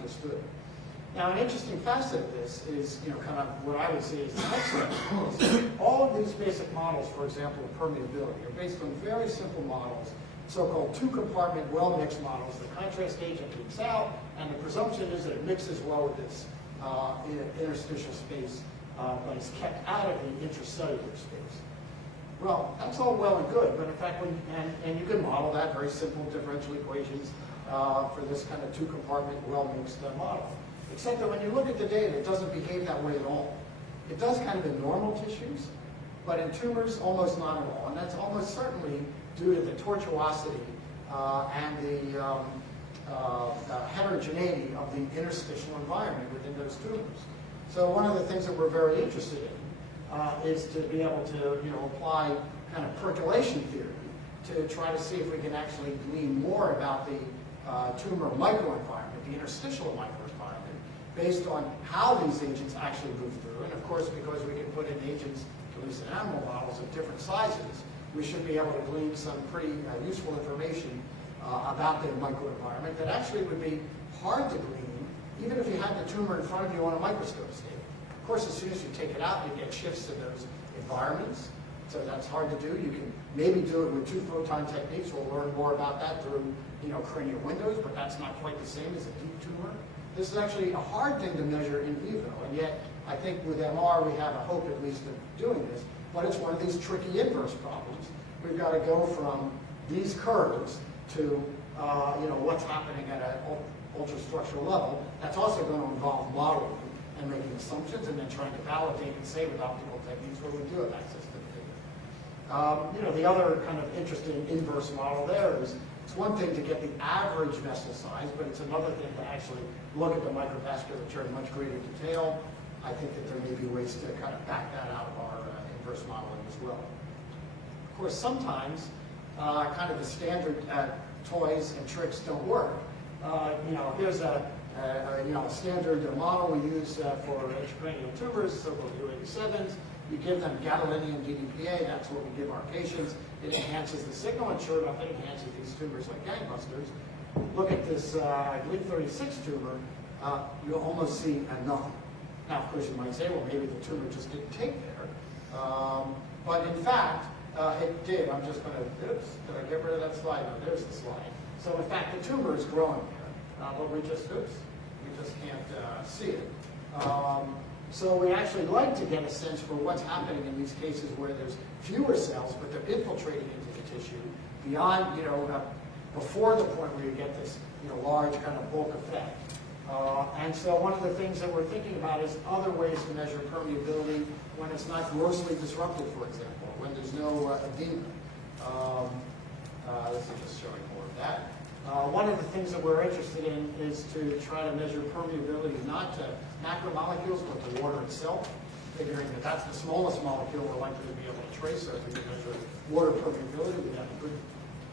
understood. Now, an interesting facet of this is, kind of what I would say is the next level. Is all of these basic models, for example, of permeability, are based on very simple models, so-called two-compartment well-mixed models. The contrast agent leaks out, and the presumption is that it mixes well with this interstitial space, but is kept out of the intracellular space. Well, that's all well and good, but in fact, and you can model that, very simple differential equations for this kind of two-compartment well-mixed model. Except that when you look at the data, it doesn't behave that way at all. It does kind of in normal tissues, but in tumors, almost not at all. And that's almost certainly due to the tortuosity and the heterogeneity of the interstitial environment within those tumors. So one of the things that we're very interested in is to be able to apply kind of percolation theory to try to see if we can actually glean more about the tumor microenvironment, the interstitial microenvironment, based on how these agents actually move through. And of course, because we can put in agents, at least in animal models, of different sizes, we should be able to glean some pretty useful information about their microenvironment that actually would be hard to glean, even if you had the tumor in front of you on a microscope state. Of course, as soon as you take it out, you get shifts in those environments, so that's hard to do. You can maybe do it with two-photon techniques. We'll learn more about that through cranial windows, but that's not quite the same as a deep tumor. This is actually a hard thing to measure in vivo, and yet I think with MR we have a hope at least of doing this, but it's one of these tricky inverse problems. We've got to go from these curves to what's happening at an ultrastructural level. That's also going to involve modeling and making assumptions and then trying to validate and say with optical techniques where we do have access to the data. The other kind of interesting inverse model there is it's one thing to get the average vessel size, but it's another thing to actually look at the microvasculature in much greater detail. I think that there may be ways to kind of back that out of our inverse modeling as well. Of course, sometimes kind of the standard toys and tricks don't work. Here's a standard model we use for intracranial tumors, so-called U87s. You give them gadolinium DDPA, that's what we give our patients. It enhances the signal, and sure enough, it enhances these tumors like gangbusters. Look at this, I believe, 36 tumor, you'll almost see nothing. Now, of course, you might say, well, maybe the tumor just didn't take there. But in fact, it did. I'm just going to, oops, did I get rid of that slide? No, there's the slide. So in fact, the tumor is growing here, but we just can't see it. So we actually like to get a sense for what's happening in these cases where there's fewer cells, but they're infiltrating into the tissue beyond, before the point where you get this, large kind of bulk effect. And so one of the things that we're thinking about is other ways to measure permeability when it's not grossly disrupted, for example, when there's no edema. This is just showing more of that. One of the things that we're interested in is to try to measure permeability not to macromolecules, but to water itself, figuring that that's the smallest molecule we're likely to be able to trace. So if we can measure water permeability, we have a good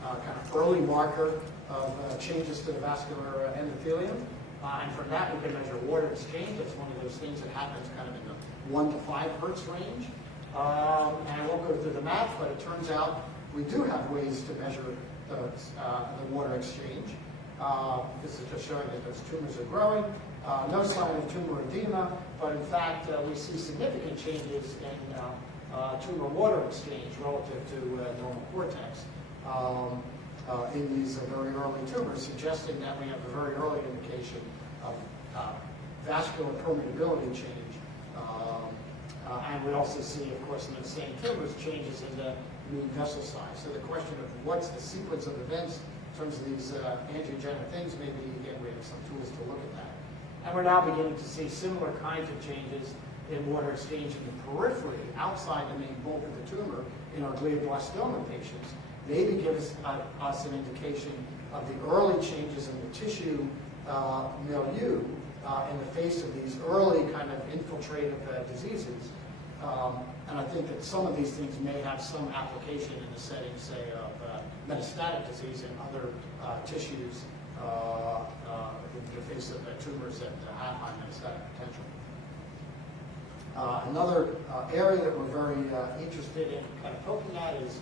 kind of early marker of changes to the vascular endothelium. And from that, we can measure water exchange. That's one of those things that happens kind of in the 1 to 5 hertz range. And I won't go through the math, but it turns out we do have ways to measure the water exchange. This is just showing that those tumors are growing. No sign of tumor edema, but in fact, we see significant changes in tumor water exchange relative to normal cortex in these very early tumors, suggesting that we have a very early indication of vascular permeability change. And we also see, of course, in the same tumors, changes in the mean vessel size. So the question of what's the sequence of events in terms of these angiogenic things, maybe, again, we have some tools to look at that. And we're now beginning to see similar kinds of changes in water exchange in the periphery, outside the main bulk of the tumor, in our glioblastoma patients. Maybe give us an indication of the early changes in the tissue milieu in the face of these early kind of infiltrative diseases. And I think that some of these things may have some application in the setting, say, of metastatic disease in other tissues in the face of tumors that have high metastatic potential. Another area that we're very interested in kind of poking at is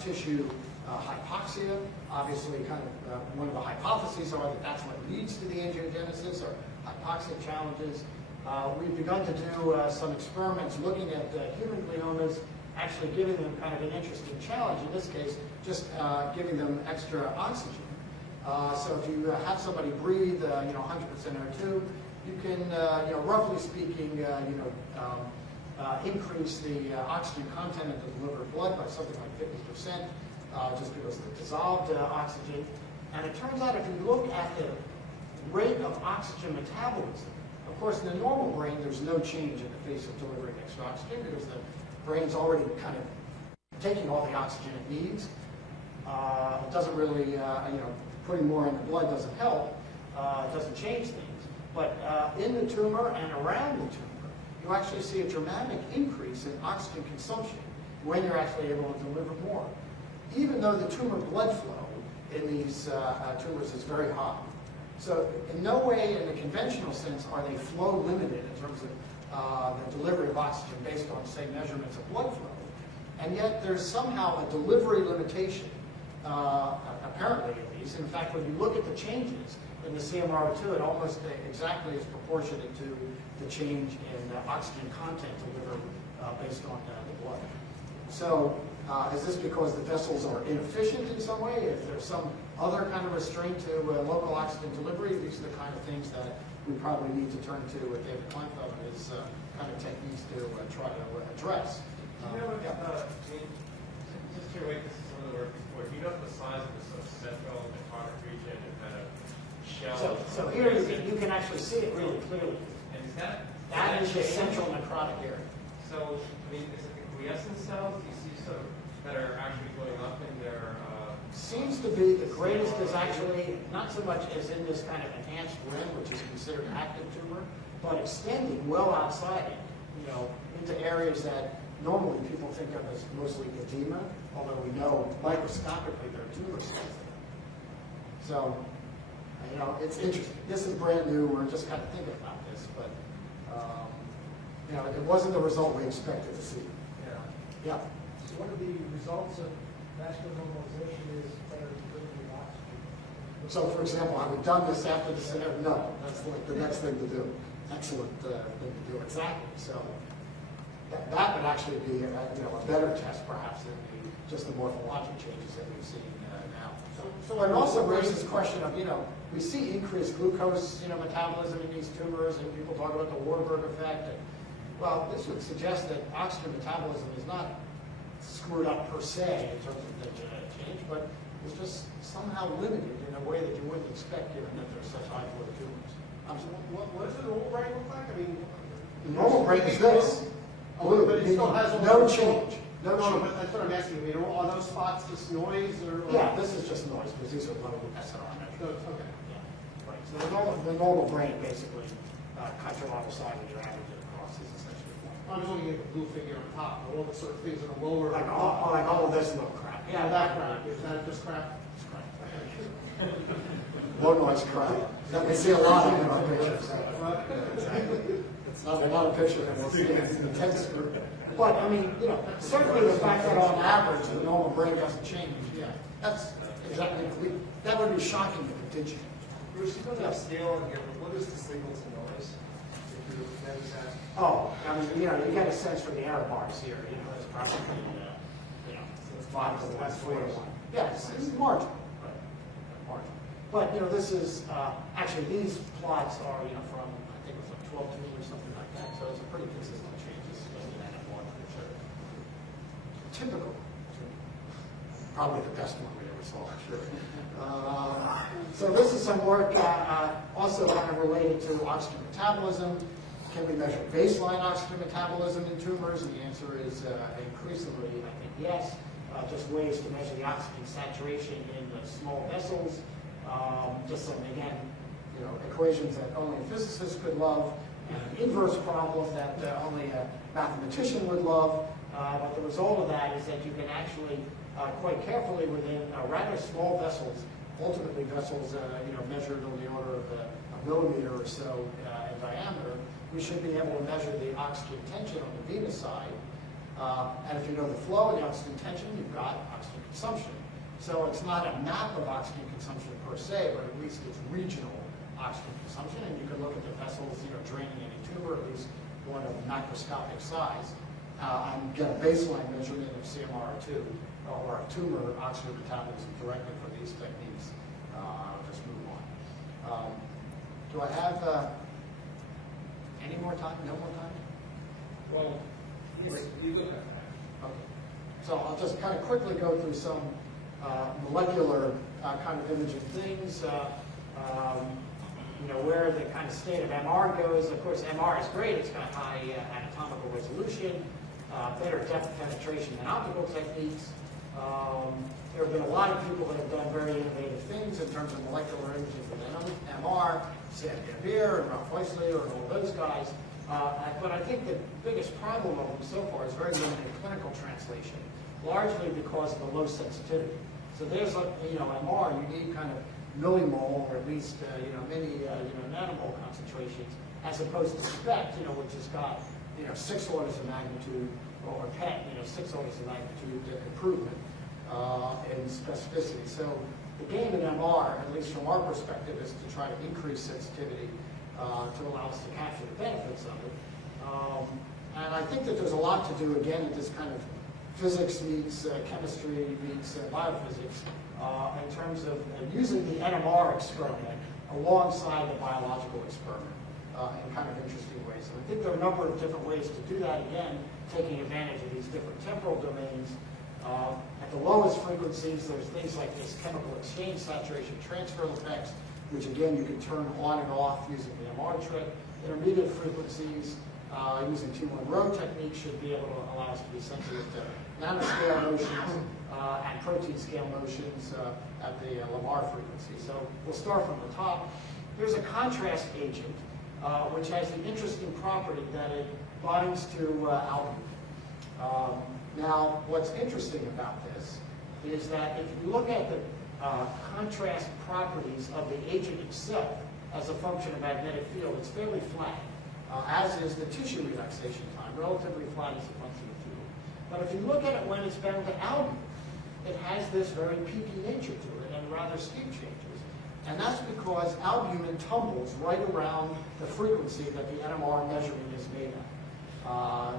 tissue Hypoxia, obviously kind of one of the hypotheses are that that's what leads to the angiogenesis or hypoxic challenges. We've begun to do some experiments looking at human gliomas, actually giving them kind of an interesting challenge, in this case, just giving them extra oxygen. So if you have somebody breathe, 100% O2, you can, roughly speaking, increase the oxygen content of the liver blood by something like 50%, just because of the dissolved oxygen. And it turns out if you look at the rate of oxygen metabolism, of course, in the normal brain, there's no change in the face of delivering extra oxygen because the brain's already kind of taking all the oxygen it needs. It doesn't really, putting more in the blood doesn't help. It doesn't change things. But in the tumor and around the tumor, you actually see a dramatic increase in oxygen consumption when you're actually able to deliver more, even though the tumor blood flow in these tumors is very high. So in no way in the conventional sense are they flow limited in terms of the delivery of oxygen based on, say, measurements of blood flow. And yet there's somehow a delivery limitation, apparently at least. In fact, when you look at the changes in the CMRO2, it almost exactly is proportionate to the change in oxygen content delivered based on the blood. So is this because the vessels are inefficient in some way? Is there some other kind of restraint to local oxygen delivery? These are the kind of things that we probably need to turn to with David Kleinfeld and his kind of techniques to try to address. Just to relate this to some of the work before, do you know the size of the sort of central necrotic region and kind of shell? So here you can actually see it really clearly. And is that is the central necrotic area. So, I mean, is it the quiescent cells? Do you see sort of that are actually going up in their... Seems to be the greatest is actually not so much as in this kind of enhanced rim, which is considered active tumor, but extending well outside it, into areas that normally people think of as mostly edema, although we know microscopically there are tumor cells there. So, it's interesting. This is brand new. We're just kind of thinking about this, but it wasn't the result we expected to see. Yeah. So one of the results of vascular normalization is better delivery of oxygen. So, for example, have we done this after the scenario? No, that's like the next thing to do. Excellent thing to do, exactly. So that would actually be a better test, perhaps, than just the morphologic changes that we've seen now. So it also raises the question of, we see increased glucose, metabolism in these tumors, and people talk about the Warburg effect. And, well, this would suggest that oxygen metabolism is not screwed up per se in terms of the genetic change, but it's just somehow limited in a way that you wouldn't expect given that there's such high flow tumors. What does the normal brain look like? I mean, the normal brain is this. Blue, but it still has no change. No, but that's what I'm asking. I mean, are those spots just noise or? Yeah, this is just noise because these are low SRI measures. Okay. Yeah. Right. So the normal brain basically contralateral your average across is essentially one. I'm just looking at the blue figure on top. All the sort of things that are lower. Like all of this little crap. Yeah, that crap. Is that just crap? It's crap. Low noise crap. That we see a lot of in our pictures. Exactly. It's not a picture that we'll see. It's an intense group. But, I mean, certainly the fact that on average the normal brain doesn't change, that's exactly, that would be shocking if it did change. Bruce, you don't have scale in here, but what is the signal to noise? If you then have... Oh, I mean, you get a sense from the error bars here, it's probably, 5 to the 4 to 1. Yeah, it's marginal. Right. Marginal. But, this is, actually these plots are, from, I think it was like 12 to 1 or something like that, so it's a pretty consistent changes, especially in N1 for sure. Typical. Probably the best one we ever saw, I'm sure. So this is some work also kind of related to oxygen metabolism. Can we measure baseline oxygen metabolism in tumors? And the answer is increasingly, I think, yes. Just ways to measure the oxygen saturation in the small vessels. Just some, again, equations that only a physicist could love, and an inverse problem that only a mathematician would love. But the result of that is that you can actually, quite carefully within rather small vessels, ultimately vessels measured on the order of a millimeter or so in diameter, we should be able to measure the oxygen tension on the venous side. And if you know the flow and the oxygen tension, you've got oxygen consumption. So it's not a map of oxygen consumption per se, but at least it's regional oxygen consumption. And you can look at the vessels, draining any tumor, at least one of macroscopic size, and get a baseline measurement of CMR2 or tumor oxygen metabolism directly for these techniques. I'll just move on. Do I have any more time? No more time? Well, you look at that. Okay. So I'll just kind of quickly go through some molecular kind of imaging things. Where the kind of state of MR goes. Of course, MR is great. It's got high anatomical resolution, better depth penetration than optical techniques. There have been a lot of people that have done very innovative things in terms of molecular imaging with MR, Sam Gambier and Ralph Weisslieder and all those guys. But I think the biggest problem of them so far is very limited clinical translation, largely because of the low sensitivity. So there's MR, you need kind of millimole or at least many nanomole concentrations, as opposed to SPECT, which has got 6 orders of magnitude, or PET, 6 orders of magnitude improvement in specificity. So the game in MR, at least from our perspective, is to try to increase sensitivity to allow us to capture the benefits of it. And I think that there's a lot to do, again, in this kind of physics meets chemistry meets biophysics in terms of using the NMR experiment alongside the biological experiment in kind of interesting ways. And I think there are a number of different ways to do that, again, taking advantage of these different temporal domains. At the lowest frequencies, there's things like this chemical exchange saturation transfer effects, which again you can turn on and off using the MR trick. Intermediate frequencies, using T1-Rho technique, should be able to allow us to be sensitive to nanoscale motions and protein scale motions at the Lamar frequency. So we'll start from the top. Here's a contrast agent, which has the interesting property that it binds to albumin. Now, what's interesting about this is that if you look at the contrast properties of the agent itself as a function of magnetic field, it's fairly flat, as is the tissue relaxation time, relatively flat as a function of field. But if you look at it when it's bound to albumin, it has this very peaky nature to it and rather steep changes. And that's because albumin tumbles right around the frequency that the NMR measurement is made at.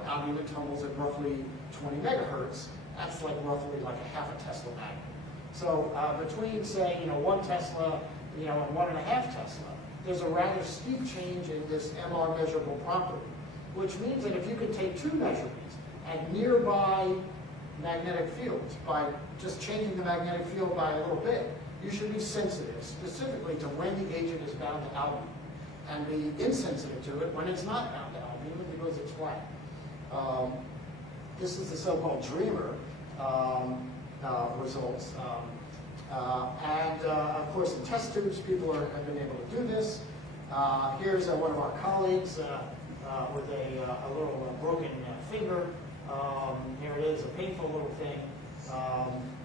Albumin tumbles at roughly 20 megahertz. That's like roughly like a half a Tesla magnet. So between, say, 1 Tesla, and 1.5 Tesla, there's a rather steep change in this MR measurable property, which means that if you could take 2 measurements at nearby magnetic fields by just changing the magnetic field by a little bit, you should be sensitive specifically to when the agent is bound to albumin, and be insensitive to it when it's not bound to albumin because it's flat. This is the so-called DREAMer results. Of course, in test tubes, people have been able to do this. Here's one of our colleagues with a little broken finger. Here it is, a painful little thing.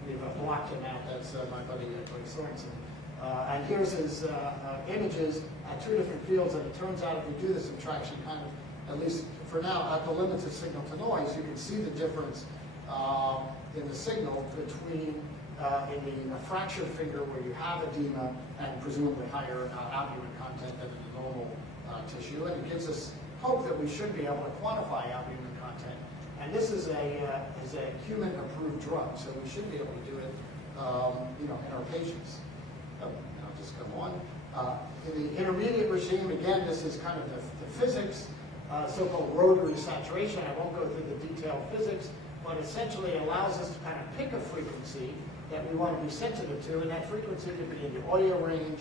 We've blocked him out. That's my buddy Sorensen. And here's his images at 2 different fields. And it turns out if you do the subtraction, kind of, at least for now, at the limits of signal to noise, you can see the difference in the signal between in the fractured finger where you have edema and presumably higher albumin content than in the normal tissue. And it gives us hope that we should be able to quantify albumin content. And this is a human-approved drug, so we should be able to do it, in our patients. Oh, I'll just come on. In the intermediate regime, again, this is kind of the physics, so-called rotary saturation. I won't go through the detailed physics, but essentially it allows us to kind of pick a frequency that we want to be sensitive to, and that frequency could be in the audio range,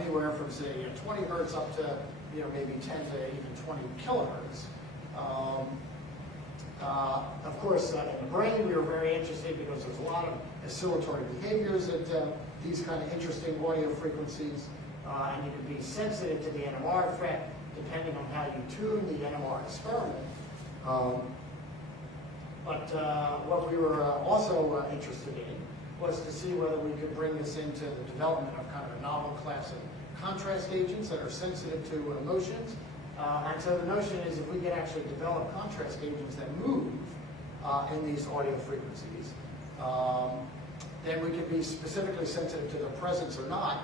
anywhere from say 20 hertz up to maybe 10 to even 20 kilohertz. Of course, in the brain, we were very interested because there's a lot of oscillatory behaviors at these kind of interesting audio frequencies, and you can be sensitive to the NMR effect depending on how you tune the NMR experiment. But what we were also interested in was to see whether we could bring this into the development of kind of a novel class of contrast agents that are sensitive to emotions. And so the notion is if we could actually develop contrast agents that move in these audio frequencies, then we can be specifically sensitive to their presence or not,